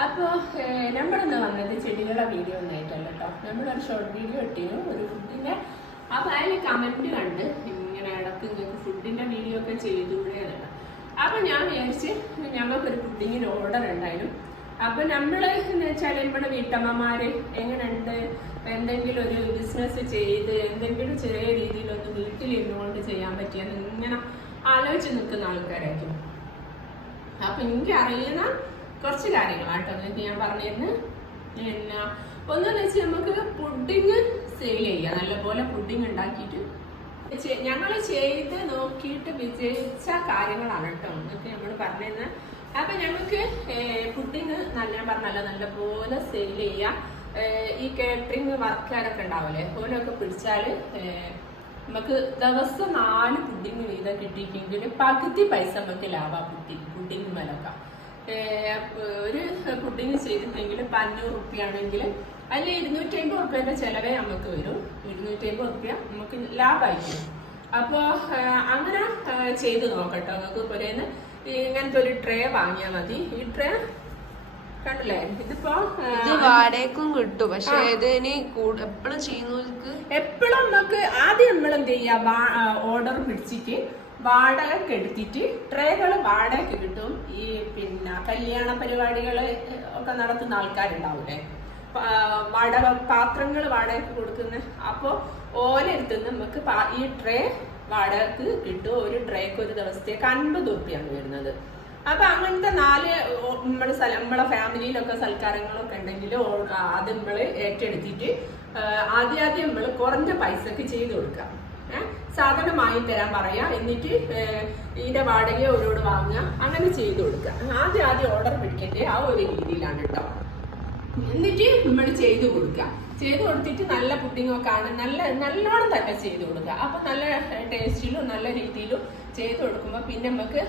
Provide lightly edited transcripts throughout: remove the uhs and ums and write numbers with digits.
അപ്പോൾ നമ്മളിന്ന് വന്നത് ചെടികളുടെ വീഡിയോ ഒന്നായിട്ടല്ല കേട്ടോ. നമ്മളൊരു ഷോർട്ട് വീഡിയോ ഇട്ടിരുന്നു ഒരു ഫുഡിൻ്റെ. അപ്പോൾ അതിൽ കമൻറ്റ് കണ്ട് ഇങ്ങനെ ഇടയ്ക്ക് നിങ്ങൾക്ക് ഫുഡിൻ്റെ വീഡിയോ ഒക്കെ ചെയ്തുകൂടെ എന്നാണ്. അപ്പോൾ ഞാൻ വിചാരിച്ച് ഞങ്ങൾക്കൊരു ഫുഡിങ്ങിന് ഓർഡർ ഉണ്ടായിരുന്നു. അപ്പോൾ നമ്മൾ എന്ന് വെച്ചാൽ നമ്മുടെ വീട്ടമ്മമാർ എങ്ങനെയുണ്ട്, എന്തെങ്കിലും ഒരു ബിസിനസ് ചെയ്ത് എന്തെങ്കിലും ചെറിയ രീതിയിലൊന്ന് വീട്ടിലിരുന്നുകൊണ്ട് ചെയ്യാൻ പറ്റിയെന്ന് ഇങ്ങനെ ആലോചിച്ച് നിൽക്കുന്ന ആൾക്കാരായിരിക്കും. അപ്പം എനിക്ക് അറിയുന്ന കുറച്ച് കാര്യങ്ങളാട്ടോ നിങ്ങൾക്ക് ഞാൻ പറഞ്ഞിരുന്നു. പിന്നെ ഒന്നെന്ന് വെച്ചാൽ നമുക്ക് പുഡിങ് സെയിൽ ചെയ്യാം. നല്ലപോലെ പുഡിങ് ഉണ്ടാക്കിയിട്ട് ഞങ്ങൾ ചെയ്ത് നോക്കിയിട്ട് വിജയിച്ച കാര്യങ്ങളാണ് കേട്ടോ നിങ്ങൾക്ക് നമ്മൾ പറഞ്ഞിരുന്നത്. അപ്പം ഞങ്ങൾക്ക് പുഡിങ് ഞാൻ പറഞ്ഞല്ലോ നല്ലപോലെ സെയിൽ ചെയ്യാം. ഈ കേറ്ററിങ് വർക്കാരൊക്കെ ഉണ്ടാവില്ലേ, ഓലൊക്കെ പിടിച്ചാൽ നമുക്ക് ദിവസം 4 പുഡിങ് വീതം കിട്ടിയിട്ടെങ്കിൽ പകുതി പൈസ നമുക്ക് ലാഭം പുഡിങ് മേലൊക്കെ. ഒരു പുഡിങ് ചെയ്തിട്ടെങ്കിൽ 500 റുപ്യ ആണെങ്കിൽ അതിൽ 250 റുപ്യേൻ്റെ ചിലവേ നമുക്ക് വരും. 250 റുപ്യ നമുക്ക് ലാഭമായിരിക്കും. അപ്പോൾ അങ്ങനെ ചെയ്ത് നോക്കട്ടോ. നിങ്ങൾക്ക് പുരേന്ന് ഇങ്ങനത്തെ ഒരു ട്രേ വാങ്ങിയാൽ മതി. ഈ ട്രേ കണ്ടില്ലേ, ഇതിപ്പോ വാടകയ്ക്കും കിട്ടും. പക്ഷെ എപ്പോഴും ചെയ്യുന്നവർക്ക് എപ്പോഴും നമുക്ക് ആദ്യം നമ്മൾ എന്ത് ചെയ്യാം, ഓർഡർ പിടിച്ചിട്ട് വാടകയ്ക്ക് എടുത്തിട്ട് ട്രേകൾ വാടകയ്ക്ക് കിട്ടും. ഈ പിന്നെ കല്യാണ പരിപാടികൾ ഒക്കെ നടത്തുന്ന ആൾക്കാരുണ്ടാവൂലേ, വാടക പാത്രങ്ങൾ വാടകയ്ക്ക് കൊടുക്കുന്ന. അപ്പോൾ ഓലെടുത്തുനിന്ന് നമുക്ക് ഈ ട്രേ വാടകയ്ക്ക് കിട്ടും. ഒരു ട്രേക്ക് ഒരു ദിവസത്തേക്ക് 50 റുപ്യാണ് വരുന്നത്. അപ്പൊ അങ്ങനത്തെ 4 നമ്മളെ ഫാമിലിയിലൊക്കെ സൽക്കാരങ്ങളൊക്കെ ഉണ്ടെങ്കിൽ അത് നമ്മൾ ഏറ്റെടുത്തിട്ട് ആദ്യം നമ്മൾ കുറഞ്ഞ പൈസക്ക് ചെയ്ത് കൊടുക്കാം. സാധനം വാങ്ങി തരാൻ പറയാ, എന്നിട്ട് ഇതിന്റെ വാടക അവരോട് വാങ്ങുക, അങ്ങനെ ചെയ്ത് കൊടുക്കുക. ആദ്യം ഓർഡർ പിടിക്കേണ്ടത് ആ ഒരു രീതിയിലാണ് കേട്ടോ. എന്നിട്ട് നമ്മൾ ചെയ്ത് കൊടുക്കുക. ചെയ്ത് കൊടുത്തിട്ട് നല്ല പുഡിങ്ങൊക്കെ ആണ് നല്ലോണം തന്നെ ചെയ്ത് കൊടുക്കുക. അപ്പൊ നല്ല ടേസ്റ്റിലും നല്ല രീതിയിലും ചെയ്ത് കൊടുക്കുമ്പോൾ പിന്നെ നമുക്ക്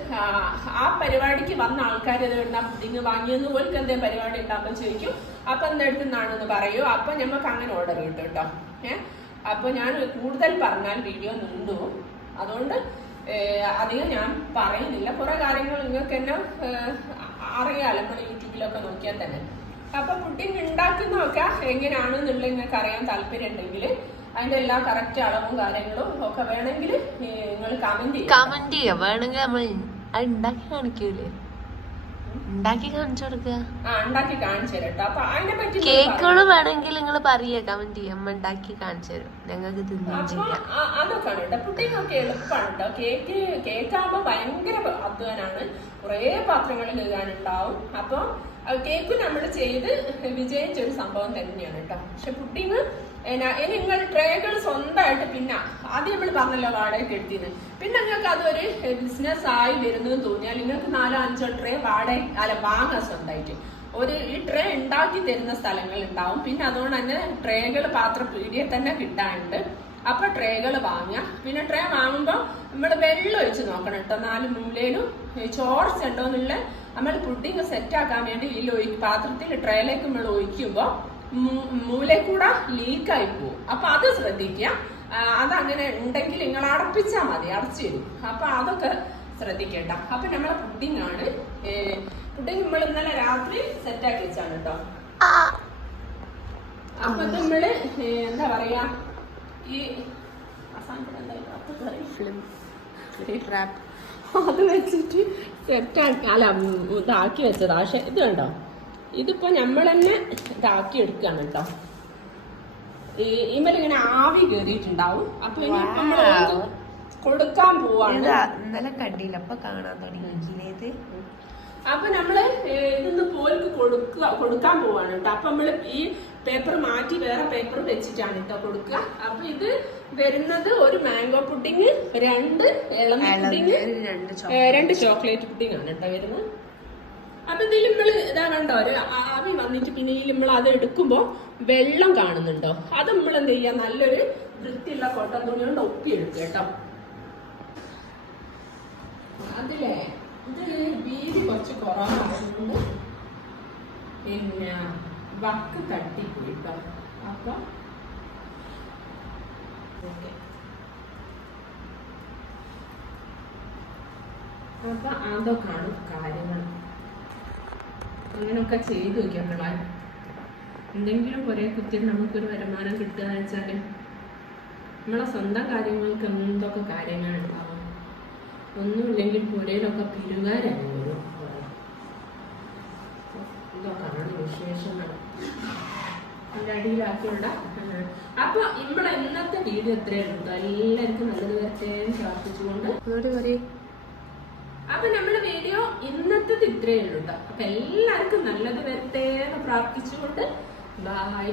ആ പരിപാടിക്ക് വന്ന ആൾക്കാർ ആ പുഡിങ് വാങ്ങിയെന്ന് പോലും എന്തെങ്കിലും പരിപാടി ഉണ്ടാകുമ്പോൾ ചോദിക്കും, അപ്പൊ എന്തെടുത്തുന്നാണെന്ന് പറയൂ. അപ്പൊ നമുക്ക് അങ്ങനെ ഓർഡർ കിട്ടും കേട്ടോ. അപ്പൊ ഞാൻ കൂടുതൽ പറഞ്ഞാൽ വീഡിയോ നീണ്ടു, അതുകൊണ്ട് അധികം ഞാൻ പറയുന്നില്ല. കുറെ കാര്യങ്ങൾ നിങ്ങൾക്ക് തന്നെ അറിയാലോ, നമ്മൾ യൂട്യൂബിലൊക്കെ നോക്കിയാൽ തന്നെ. അപ്പൊ പുഡിങ് ഉണ്ടാക്കുന്നതൊക്കെ എങ്ങനെയാണെന്നുള്ളത് നിങ്ങൾക്ക് അറിയാൻ താല്പര്യം ഉണ്ടെങ്കിൽ അതിന്റെ എല്ലാ കറക്റ്റ് അളവും കാര്യങ്ങളും ഒക്കെ വേണമെങ്കിൽ നിങ്ങൾ കമന്റ് ചെയ്യാം. വേണമെങ്കിൽ നമ്മൾ ഉണ്ടാക്കി കാണിക്കൂലേ, ഉണ്ടാക്കി കാണിച്ചു കൊടുക്കുക. ഉണ്ടാക്കി കാണിച്ചു തരാം കേട്ടോ. അപ്പൊ അതിനെ പറ്റി കേക്കുകളും വേണമെങ്കിൽ നിങ്ങൾ പറയുക, കമന്റ് ചെയ്യാം, അമ്മ ഉണ്ടാക്കി കാണിച്ചു തരും, ഞങ്ങൾക്ക് തിന്നുകയും ചെയ്യാം. അതൊക്കെയാണ് കേട്ടോ. പുഡിങ് ഒക്കെ എളുപ്പമാണ് കേട്ടോ. കേക്കാകുമ്പോ ഭയങ്കര അധ്വാനാണ്, കുറേ പാത്രങ്ങൾ കഴുകാനുണ്ടാവും. അപ്പൊ കേക്ക് നമ്മൾ ചെയ്ത് വിജയിച്ച ഒരു സംഭവം തന്നെയാണ് കേട്ടോ. പക്ഷെ പുഡിങ് നിങ്ങൾ ട്രേകൾ സ്വന്തമായിട്ട് പിന്നെ ആദ്യം നമ്മൾ പറഞ്ഞല്ലോ വാടകയ്ക്ക് എടുത്തിന്ന്, പിന്നെ നിങ്ങൾക്ക് അതൊരു ബിസിനസ് ആയി വരുന്നതെന്ന് തോന്നിയാൽ നിങ്ങൾക്ക് 4-5 ട്രേ വാങ്ങാൻ സ്വന്തമായിട്ട്. ഈ ട്രേ ഉണ്ടാക്കി തരുന്ന സ്ഥലങ്ങൾ ഉണ്ടാവും. പിന്നെ അതുകൊണ്ട് തന്നെ ട്രേകൾ പീടിയെ തന്നെ കിട്ടാനുണ്ട്. അപ്പൊ ട്രേകൾ വാങ്ങുക. പിന്നെ ട്രേ വാങ്ങുമ്പോൾ നമ്മൾ വെള്ളം ഒഴിച്ച് നോക്കണം കേട്ടോ. 4 മൂലയിലും ചോർച്ചുണ്ടോ എന്നുള്ള നമ്മൾ പുഡിങ് സെറ്റ് ആക്കാൻ വേണ്ടി ഈ പാത്രത്തിൽ ട്രേയിലേക്ക് നമ്മൾ ഒഴിക്കുമ്പോൾ മൂലക്കൂടെ ലീക്കായി പോകും. അപ്പൊ അത് ശ്രദ്ധിക്കുക. അതങ്ങനെ ഉണ്ടെങ്കിൽ നിങ്ങൾ അടപ്പിച്ചാൽ മതി, അടച്ചു തരും. അപ്പൊ അതൊക്കെ ശ്രദ്ധിക്കട്ട. അപ്പൊ നമ്മളെ പുഡിങ് ആണ്. പുഡിങ് നമ്മൾ ഇന്നലെ രാത്രി സെറ്റാക്കി വെച്ചാണ് കേട്ടോ. അപ്പൊ നമ്മള് എന്താ പറയാ, ഈ അത് വെച്ചിട്ട് സെറ്റാക്കി ഇതാക്കി വെച്ചതാ. പക്ഷെ ഇത് കണ്ടോ, ഇതിപ്പോ നമ്മൾ തന്നെ ഇതാക്കി എടുക്കുകയാണ് കേട്ടോ. ഇങ്ങനെ ആവി കേറിയിട്ടുണ്ടാവും. അപ്പൊ ഇനി നമ്മള് കൊടുക്കാൻ പോവാണ്. ഇന്നലെ കണ്ടില്ല, അപ്പൊ കാണാൻ തുടങ്ങി. അപ്പൊ നമ്മള് ഇതൊന്ന് പോർക്ക് കൊടുക്കാൻ പോവാണ് കേട്ടോ. അപ്പൊ നമ്മള് ഈ പേപ്പർ മാറ്റി വേറെ പേപ്പർ വെച്ചിട്ടാണ് കേട്ടോ കൊടുക്കുക. അപ്പൊ ഇത് വരുന്നത് ഒരു മാംഗോ പുഡിങ്, 2 ഇളനീ പുഡിങ്, 2 ചോക്ലേറ്റ് പുഡിങ് ആണ് കേട്ടോ വരുന്നത്. അപ്പൊ ഇതിൽ നമ്മൾ ഇതാ കണ്ടോ, ഒരു ആവി വന്നിട്ട് പിന്നെ ഈ നമ്മൾ അത് എടുക്കുമ്പോ വെള്ളം കാണുന്നുണ്ടോ, അത് നമ്മൾ എന്ത് ചെയ്യാ, നല്ലൊരു വൃത്തിയുള്ള കോട്ടൺ തുണി കൊണ്ട് ഒപ്പിയെടുക്കുക കേട്ടോ. അതിലേ ഇത് വീതി കുറച്ച് കുറവായതുകൊണ്ട് പിന്നെ വക്ക് തട്ടിപ്പോയി കേട്ടോ. അപ്പൊ അതൊക്കെയാണ് കാര്യങ്ങൾ. അങ്ങനെയൊക്കെ ചെയ്തു നോക്കിയാൽ നമ്മളെ എന്തെങ്കിലും കുറെ കുത്തി നമുക്കൊരു വരുമാനം കിട്ടുക എന്ന് വെച്ചാൽ നമ്മളെ സ്വന്തം കാര്യങ്ങൾക്ക് എന്തൊക്കെ കാര്യങ്ങൾ ഉണ്ടാവും. ഒന്നുമില്ലെങ്കിൽ പുരയിലൊക്കെ പിരുകാരായി വരും. ഇതൊക്കെയാണ് വിശേഷങ്ങൾ അതിൻ്റെ അടിയിലാക്കിയുള്ള. അപ്പൊ നമ്മളെ ഇന്നത്തെ വീഡിയോ എത്രയുണ്ട്. എല്ലാവർക്കും നല്ലത് വരട്ടെ പ്രാർത്ഥിച്ചുകൊണ്ട് അപ്പൊ നമ്മളെ വീഡിയോ ഇന്നത്തെ ഇത്രയേ ഉള്ളൂ കേട്ടോ. അപ്പൊ എല്ലാവർക്കും നല്ലത് വരട്ടെ എന്ന് പ്രാർത്ഥിച്ചുകൊണ്ട് ബൈ.